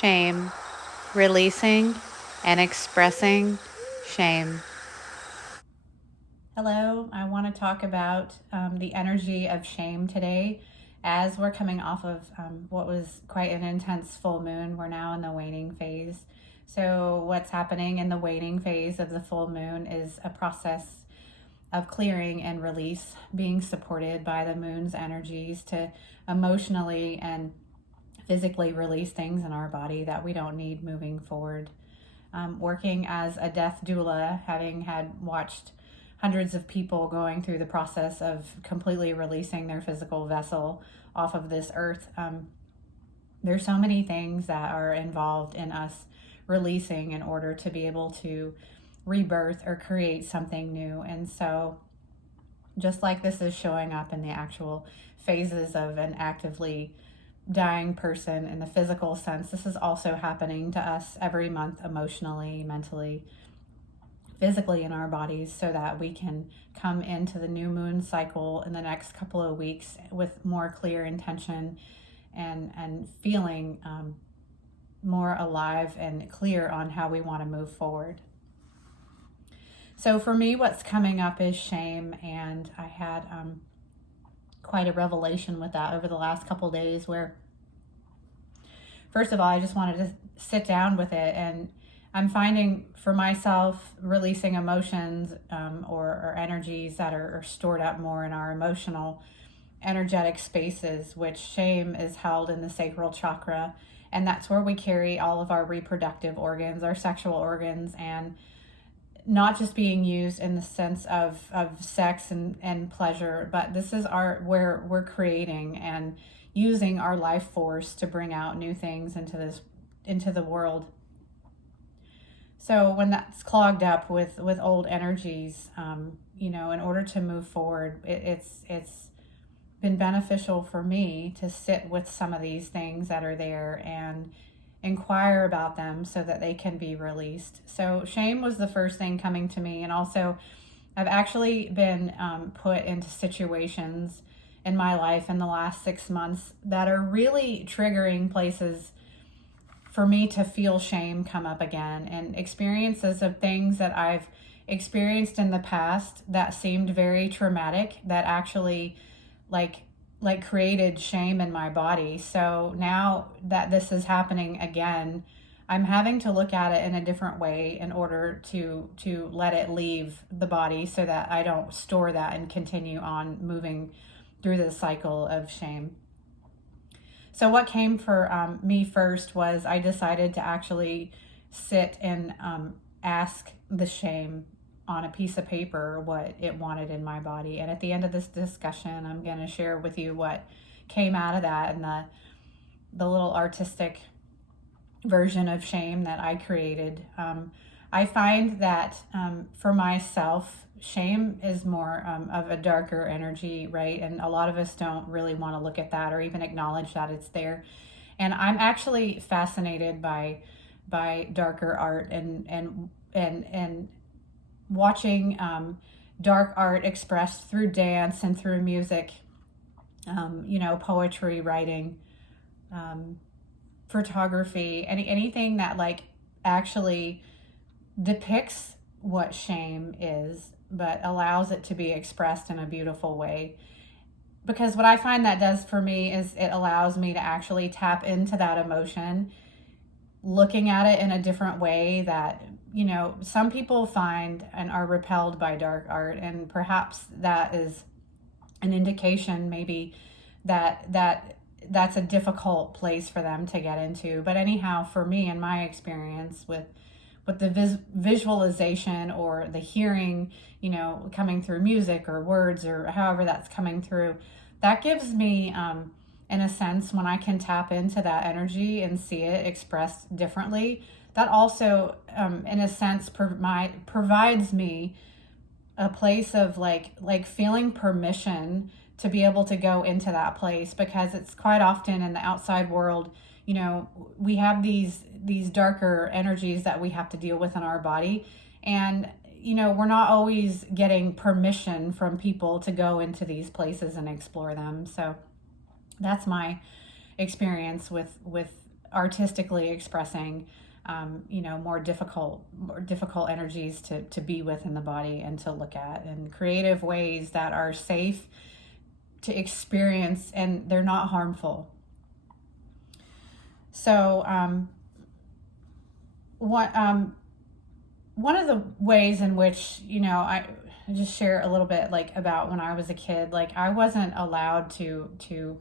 shame, releasing and expressing shame. Hello, I want to talk about the energy of shame today as we're coming off of what was quite an intense full moon. We're now in the waning phase. So, what's happening in the waning phase of the full moon is a process of clearing and release, being supported by the moon's energies to emotionally and physically release things in our body that we don't need moving forward. Working as a death doula, having had watched hundreds of people going through the process of completely releasing their physical vessel off of this earth, there's so many things that are involved in us releasing in order to be able to rebirth or create something new. And so, just like this is showing up in the actual phases of an actively dying person in the physical sense, this is also happening to us every month, emotionally, mentally, physically in our bodies, so that we can come into the new moon cycle in the next couple of weeks with more clear intention and feeling more alive and clear on how we want to move forward. So for me, what's coming up is shame, and I had quite a revelation with that over the last couple of days, where first of all, I just wanted to sit down with it, and I'm finding for myself releasing emotions or energies that are stored up more in our emotional energetic spaces, which shame is held in the sacral chakra, and that's where we carry all of our reproductive organs, our sexual organs, and not just being used in the sense of sex and pleasure, but this is where we're creating and using our life force to bring out new things into the world. So when that's clogged up with old energies, in order to move forward, it's been beneficial for me to sit with some of these things that are there and inquire about them so that they can be released. So shame was the first thing coming to me. And also I've actually been put into situations in my life in the last 6 months that are really triggering places for me to feel shame come up again, and experiences of things that I've experienced in the past that seemed very traumatic that actually like created shame in my body. So now that this is happening again, I'm having to look at it in a different way in order to let it leave the body so that I don't store that and continue on moving through the cycle of shame. So what came for me first was I decided to actually sit and ask the shame on a piece of paper what it wanted in my body. And at the end of this discussion, I'm going to share with you what came out of that and the little artistic version of shame that I created. I find that for myself, shame is more of a darker energy, right? And a lot of us don't really want to look at that or even acknowledge that it's there. And I'm actually fascinated by darker art and watching dark art expressed through dance and through music, poetry, writing, photography, anything that like actually depicts what shame is, but allows it to be expressed in a beautiful way. Because what I find that does for me is it allows me to actually tap into that emotion, looking at it in a different way that, some people find and are repelled by dark art. And perhaps that is an indication maybe that's a difficult place for them to get into. But anyhow, for me, in my experience with the visualization or the hearing, coming through music or words or however that's coming through, that gives me, in a sense, when I can tap into that energy and see it expressed differently, that also, in a sense, provides me a place of like feeling permission to be able to go into that place, because it's quite often in the outside world, we have these darker energies that we have to deal with in our body, and we're not always getting permission from people to go into these places and explore them. So that's my experience with artistically expressing, more difficult energies to be with in the body and to look at, and creative ways that are safe to experience and they're not harmful. So one of the ways in which, I just share a little bit like about when I was a kid, like I wasn't allowed to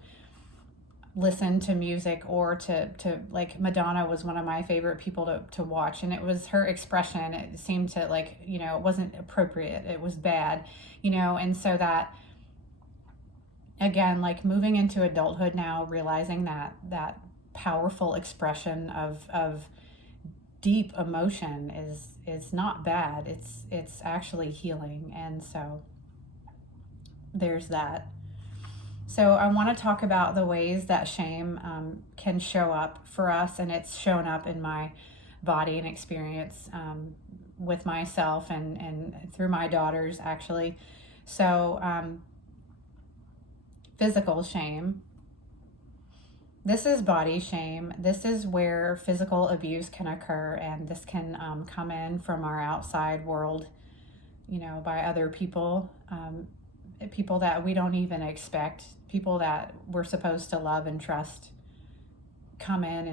listen to music or to like Madonna was one of my favorite people to watch, and it was her expression. It seemed to like, it wasn't appropriate. It was bad, and so that, again, like moving into adulthood now, realizing that powerful expression of deep emotion is not bad. It's actually healing. And so there's that. So I want to talk about the ways that shame can show up for us, and it's shown up in my body and experience with myself and through my daughters, actually. So physical shame. This is body shame. This is where physical abuse can occur, and this can come in from our outside world, by other people, people that we don't even expect, people that we're supposed to love and trust, come in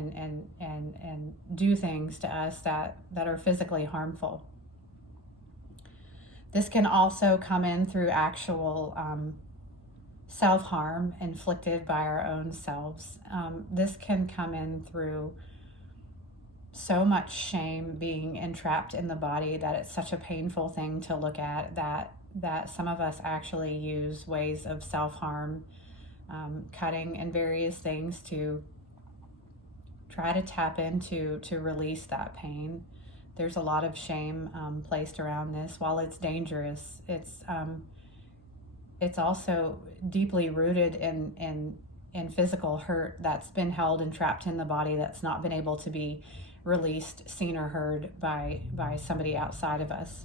and do things to us that are physically harmful. This can also come in through actual self-harm inflicted by our own selves. This can come in through so much shame being entrapped in the body that it's such a painful thing to look at, that some of us actually use ways of self-harm, cutting and various things to try to tap into to release that pain. There's a lot of shame placed around this. While it's dangerous, it's also deeply rooted in physical hurt that's been held and trapped in the body, that's not been able to be released, seen, or heard by somebody outside of us.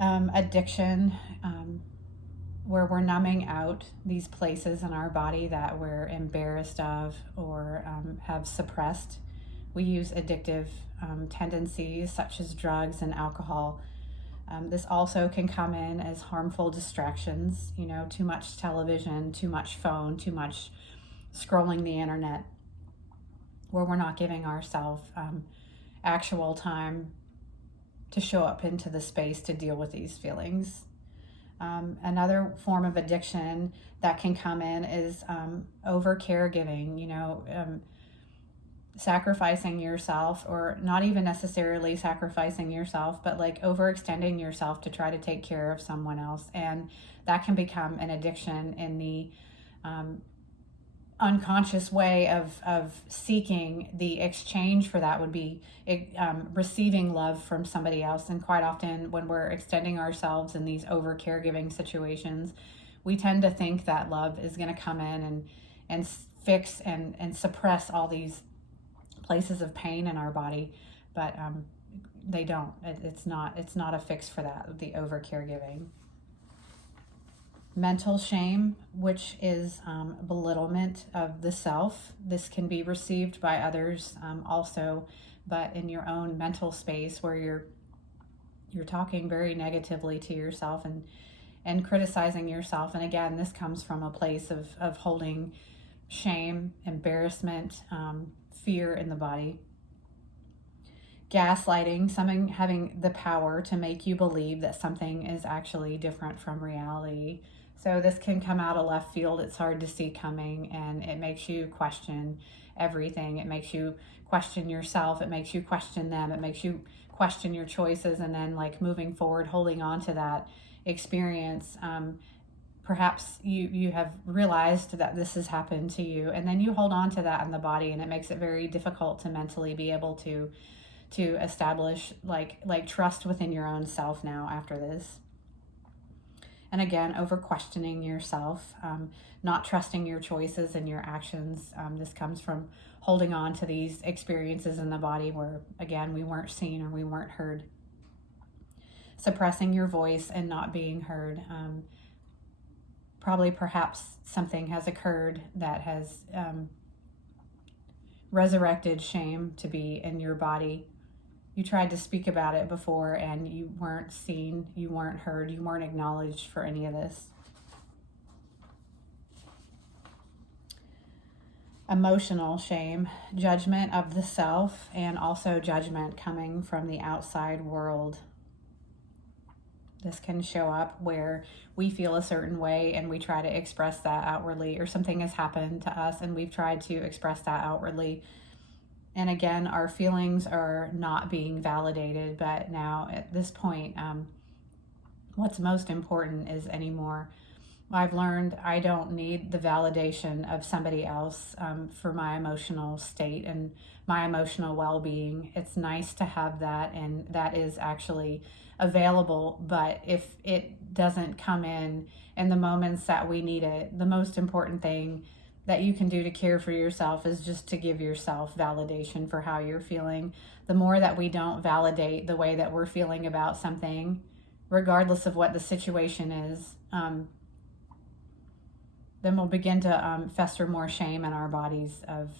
Addiction, where we're numbing out these places in our body that we're embarrassed of or have suppressed. We use addictive tendencies such as drugs and alcohol. This also can come in as harmful distractions, too much television, too much phone, too much scrolling the internet, where we're not giving ourselves actual time to show up into the space to deal with these feelings. Another form of addiction that can come in is over caregiving, sacrificing yourself, or not even necessarily sacrificing yourself, but like overextending yourself to try to take care of someone else. And that can become an addiction in the unconscious way of seeking the exchange for that would be receiving love from somebody else. And quite often when we're extending ourselves in these over caregiving situations, we tend to think that love is going to come in and fix and suppress all these places of pain in our body, but they don't. It's not a fix for that, the over caregiving. Mental shame, which is belittlement of the self. This can be received by others also, but in your own mental space where you're talking very negatively to yourself and criticizing yourself. And again, this comes from a place of holding shame, embarrassment, fear in the body. Gaslighting, something having the power to make you believe that something is actually different from reality. So this can come out of left field. It's hard to see coming, and it makes you question everything. It makes you question yourself. It makes you question them. It makes you question your choices, and then like moving forward, holding on to that experience. Perhaps you have realized that this has happened to you, and then you hold on to that in the body, and it makes it very difficult to mentally be able to establish like trust within your own self now after this. And again, over questioning yourself, not trusting your choices and your actions. This comes from holding on to these experiences in the body where, again, we weren't seen or we weren't heard. Suppressing your voice and not being heard. probably perhaps something has occurred that has resurrected shame to be in your body. You tried to speak about it before and you weren't seen, you weren't heard, you weren't acknowledged for any of this. Emotional shame, judgment of the self, and also judgment coming from the outside world. This can show up where we feel a certain way and we try to express that outwardly, or something has happened to us and we've tried to express that outwardly. And again, our feelings are not being validated, but now at this point, what's most important is anymore. I've learned I don't need the validation of somebody else for my emotional state and my emotional well-being. It's nice to have that, and that is actually available. But if it doesn't come in the moments that we need it, the most important thing that you can do to care for yourself is just to give yourself validation for how you're feeling. The more that we don't validate the way that we're feeling about something, regardless of what the situation is, then we'll begin to fester more shame in our bodies of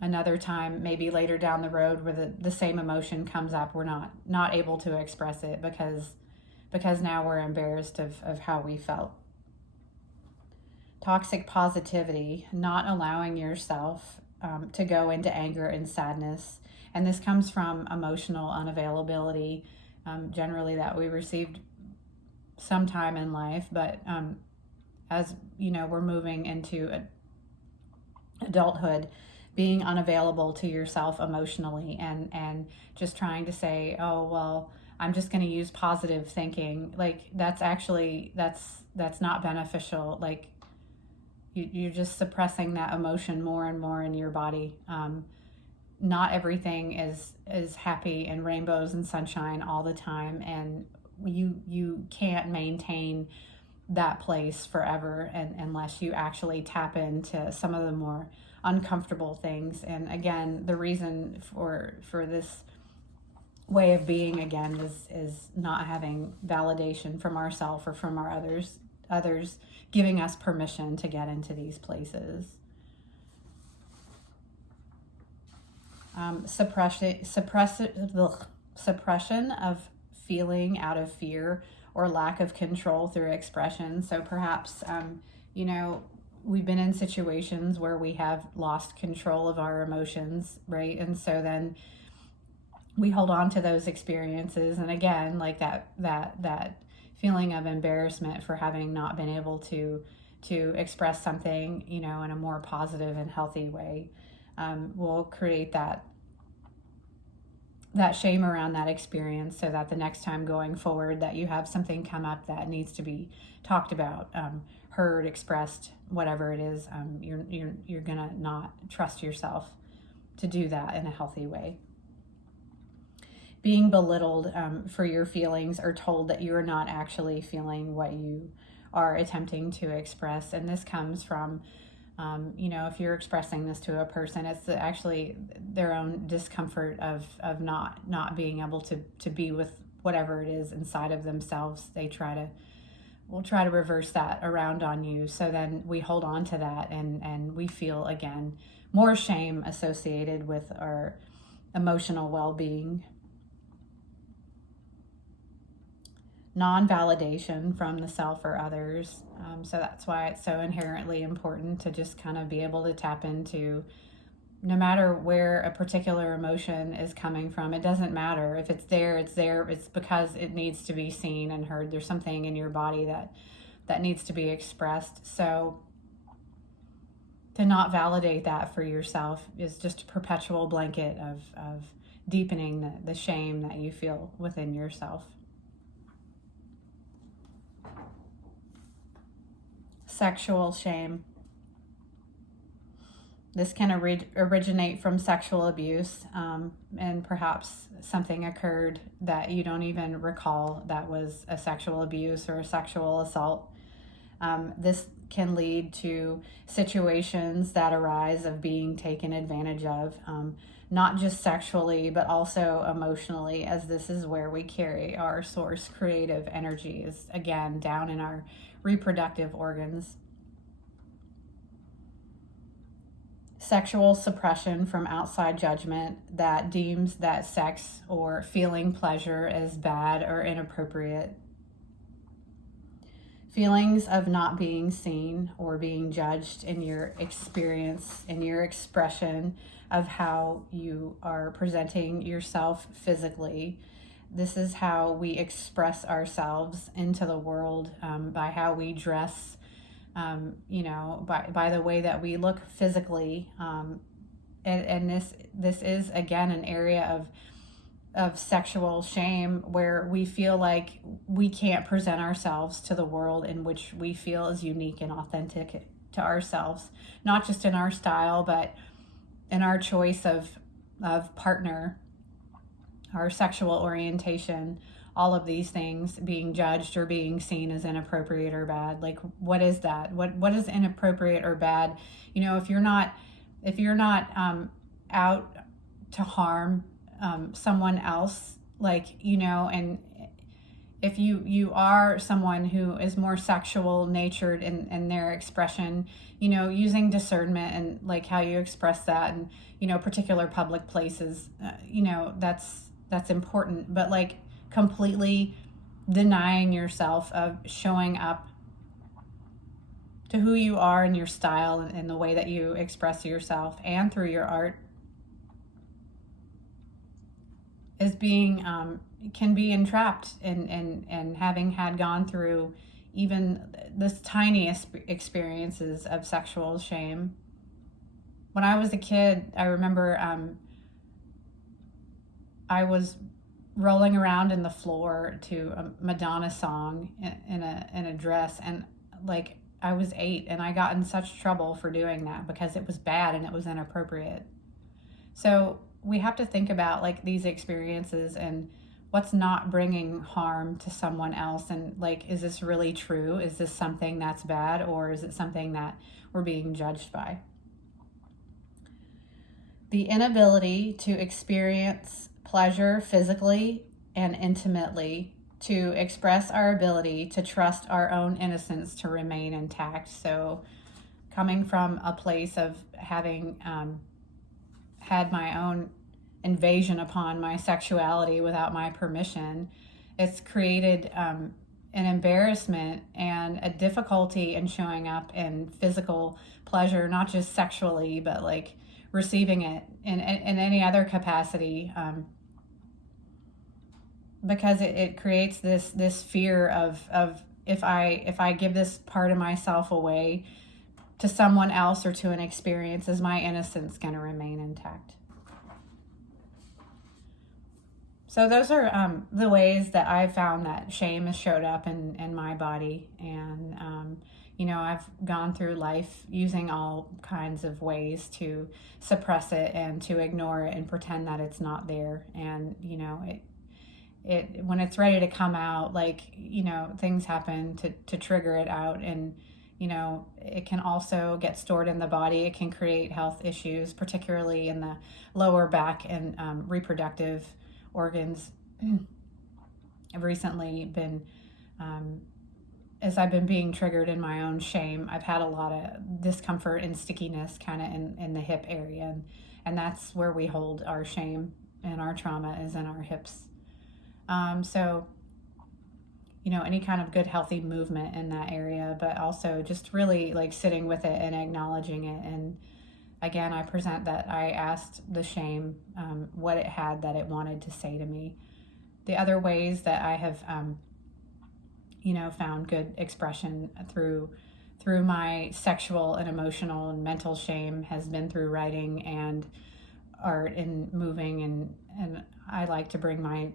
another time, maybe later down the road, where the same emotion comes up. We're not able to express it because now we're embarrassed of how we felt. Toxic positivity, not allowing yourself to go into anger and sadness. And this comes from emotional unavailability, generally that we received sometime in life, but as you know, we're moving into adulthood, being unavailable to yourself emotionally and just trying to say, oh, well, I'm just going to use positive thinking. Like that's not beneficial. Like you're just suppressing that emotion more and more in your body. Not everything is happy and rainbows and sunshine all the time. And you can't maintain that place forever unless you actually tap into some of the more uncomfortable things. And again, the reason for this way of being again is not having validation from ourselves or from our others giving us permission to get into these places. Suppression of feeling out of fear or lack of control through expression. So perhaps, we've been in situations where we have lost control of our emotions, right? And so then we hold on to those experiences. And again, like that feeling of embarrassment for having not been able to express something, in a more positive and healthy way, will create that shame around that experience, so that the next time going forward that you have something come up that needs to be talked about, heard, expressed, whatever it is, you're gonna not trust yourself to do that in a healthy way. Being belittled for your feelings, or told that you are not actually feeling what you are attempting to express. And this comes from if you're expressing this to a person, it's actually their own discomfort of not being able to be with whatever it is inside of themselves. We'll try to reverse that around on you. So then we hold on to that and we feel, again, more shame associated with our emotional well-being. Non-validation from the self or others. So that's why it's so inherently important to just kind of be able to tap into, no matter where a particular emotion is coming from, it doesn't matter. If it's there, it's there. It's because it needs to be seen and heard. There's something in your body that needs to be expressed. So to not validate that for yourself is just a perpetual blanket of deepening the shame that you feel within yourself. Sexual shame. This can originate from sexual abuse, and perhaps something occurred that you don't even recall that was a sexual abuse or a sexual assault. This can lead to situations that arise of being taken advantage of, not just sexually, but also emotionally, as this is where we carry our source creative energies, again, down in our reproductive organs. Sexual suppression from outside judgment that deems that sex or feeling pleasure as bad or inappropriate. Feelings of not being seen or being judged in your experience, in your expression of how you are presenting yourself physically. This is how we express ourselves into the world, by how we dress, by the way that we look physically. And this is, again, an area of sexual shame where we feel like we can't present ourselves to the world in which we feel is unique and authentic to ourselves, not just in our style, but in our choice of partner, our sexual orientation, all of these things being judged or being seen as inappropriate or bad. Like, what is that? What is inappropriate or bad? If you're not out to harm someone else, and if you are someone who is more sexual natured in their expression, using discernment and like how you express that, and particular public places, that's important. But like completely denying yourself of showing up to who you are and your style and the way that you express yourself and through your art is can be entrapped in having had gone through even this tiniest experiences of sexual shame. When I was a kid, I remember I was rolling around in the floor to a Madonna song in a dress, and like I was 8, and I got in such trouble for doing that because it was bad and it was inappropriate. So we have to think about like these experiences and what's not bringing harm to someone else, and like, is this really true? Is this something that's bad, or is it something that we're being judged by? The inability to experience pleasure physically and intimately, to express our ability to trust our own innocence to remain intact. So coming from a place of having had my own invasion upon my sexuality without my permission, it's created an embarrassment and a difficulty in showing up in physical pleasure, not just sexually, but like receiving it in any other capacity, because it creates this fear of if I give this part of myself away to someone else or to an experience, is my innocence going to remain intact? So those are the ways that I've found that shame has showed up in my body. And, I've gone through life using all kinds of ways to suppress it and to ignore it and pretend that it's not there. And, it when it's ready to come out, things happen to trigger it out. And, it can also get stored in the body. It can create health issues, particularly in the lower back and reproductive organs. I've recently been, as I've been being triggered in my own shame, I've had a lot of discomfort and stickiness kind of in the hip area. And that's where we hold our shame and our trauma, is in our hips. So, any kind of good, healthy movement in that area, but also just really like sitting with it and acknowledging it. And again, I present that I asked the shame what it had that it wanted to say to me. The other ways that I have, found good expression through my sexual and emotional and mental shame has been through writing and art and moving. And I like to bring my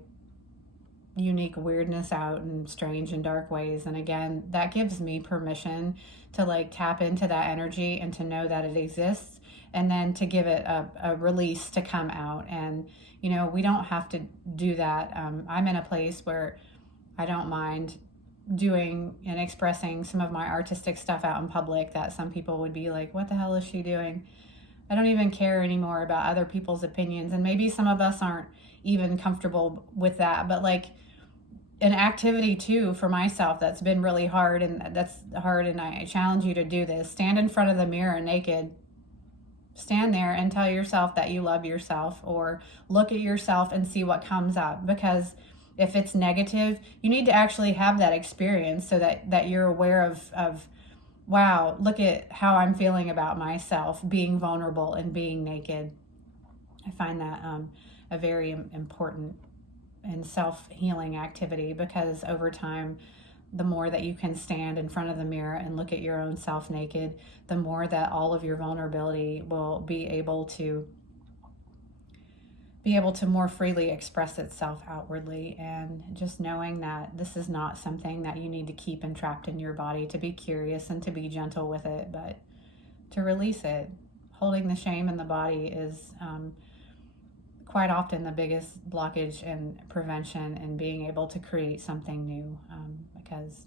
unique weirdness out in strange and dark ways. And again, that gives me permission to like tap into that energy and to know that it exists, and then to give it a release to come out. And we don't have to do that. I'm in a place where I don't mind doing and expressing some of my artistic stuff out in public that some people would be like, what the hell is she doing? I don't even care anymore about other people's opinions. And maybe some of us aren't even comfortable with that, but like an activity too for myself that's been really hard, and I challenge you to do this. Stand in front of the mirror naked. Stand there and tell yourself that you love yourself, or look at yourself and see what comes up. Because if it's negative, you need to actually have that experience so that you're aware of wow, look at how I'm feeling about myself, being vulnerable and being naked. I find that a very important and self-healing activity, because over time, the more that you can stand in front of the mirror and look at your own self naked, the more that all of your vulnerability will be able to more freely express itself outwardly. And just knowing that this is not something that you need to keep entrapped in your body, to be curious and to be gentle with it, but to release it. Holding the shame in the body is quite often the biggest blockage and prevention in being able to create something new, because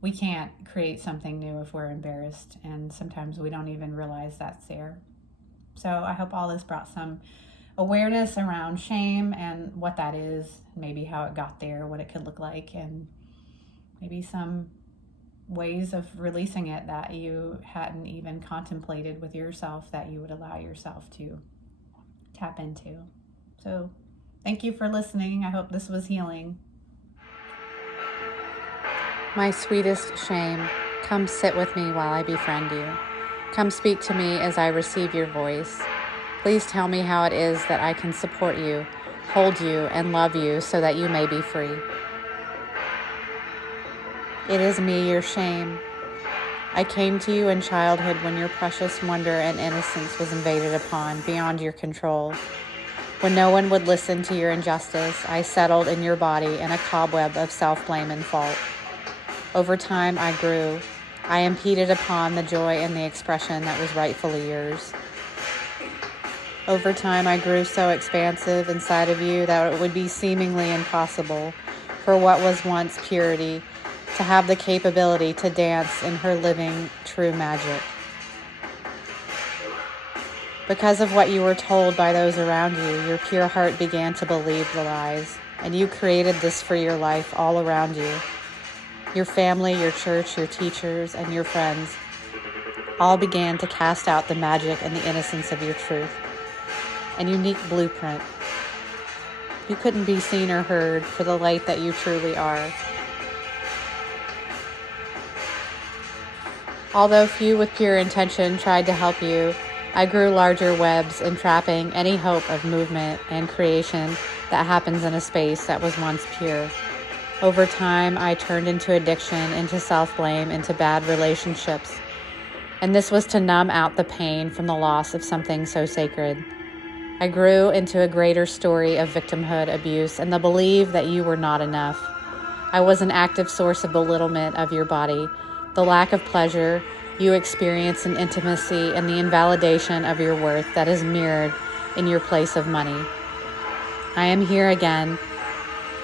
we can't create something new if we're embarrassed, and sometimes we don't even realize that's there. So I hope all this brought some awareness around shame and what that is, maybe how it got there, what it could look like, and maybe some ways of releasing it that you hadn't even contemplated with yourself, that you would allow yourself to tap into. So thank you for listening. I hope this was healing. My sweetest shame, come sit with me while I befriend you. Come speak to me as I receive your voice. Please tell me how it is that I can support you, hold you, and love you so that you may be free. It is me, your shame. I came to you in childhood when your precious wonder and innocence was invaded upon beyond your control. When no one would listen to your injustice, I settled in your body in a cobweb of self-blame and fault. Over time, I grew. I impeded upon the joy and the expression that was rightfully yours. Over time, I grew so expansive inside of you that it would be seemingly impossible for what was once purity to have the capability to dance in her living, true magic. Because of what you were told by those around you, your pure heart began to believe the lies, and you created this for your life all around you. Your family, your church, your teachers, and your friends all began to cast out the magic and the innocence of your truth, an unique blueprint. You couldn't be seen or heard for the light that you truly are. Although few with pure intention tried to help you, I grew larger webs, entrapping any hope of movement and creation that happens in a space that was once pure. Over time, I turned into addiction, into self-blame, into bad relationships. And this was to numb out the pain from the loss of something so sacred. I grew into a greater story of victimhood, abuse, and the belief that you were not enough. I was an active source of belittlement of your body, the lack of pleasure you experience in intimacy, and the invalidation of your worth that is mirrored in your place of money. I am here again,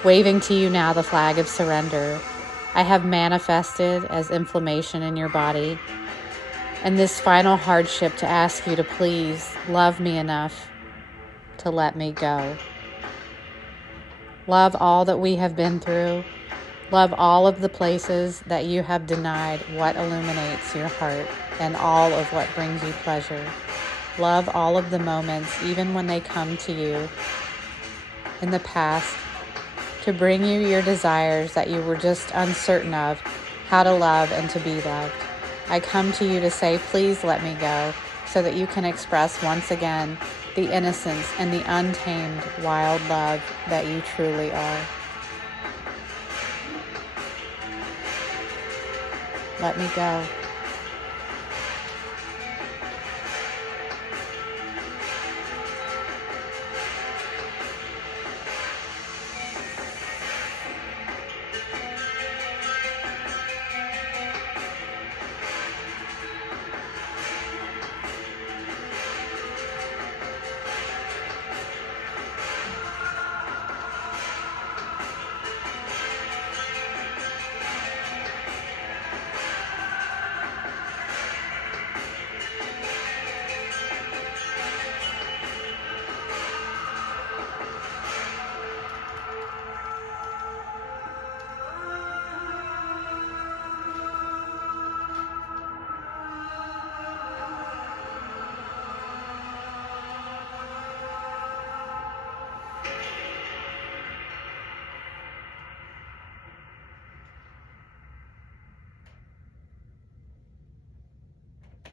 waving to you now the flag of surrender. I have manifested as inflammation in your body, and this final hardship to ask you to please love me enough to let me go. Love all that we have been through. Love all of the places that you have denied what illuminates your heart and all of what brings you pleasure. Love all of the moments, even when they come to you in the past, to bring you your desires that you were just uncertain of how to love and to be loved. I come to you to say, please let me go, so that you can express once again the innocence and the untamed wild love that you truly are. Let me go.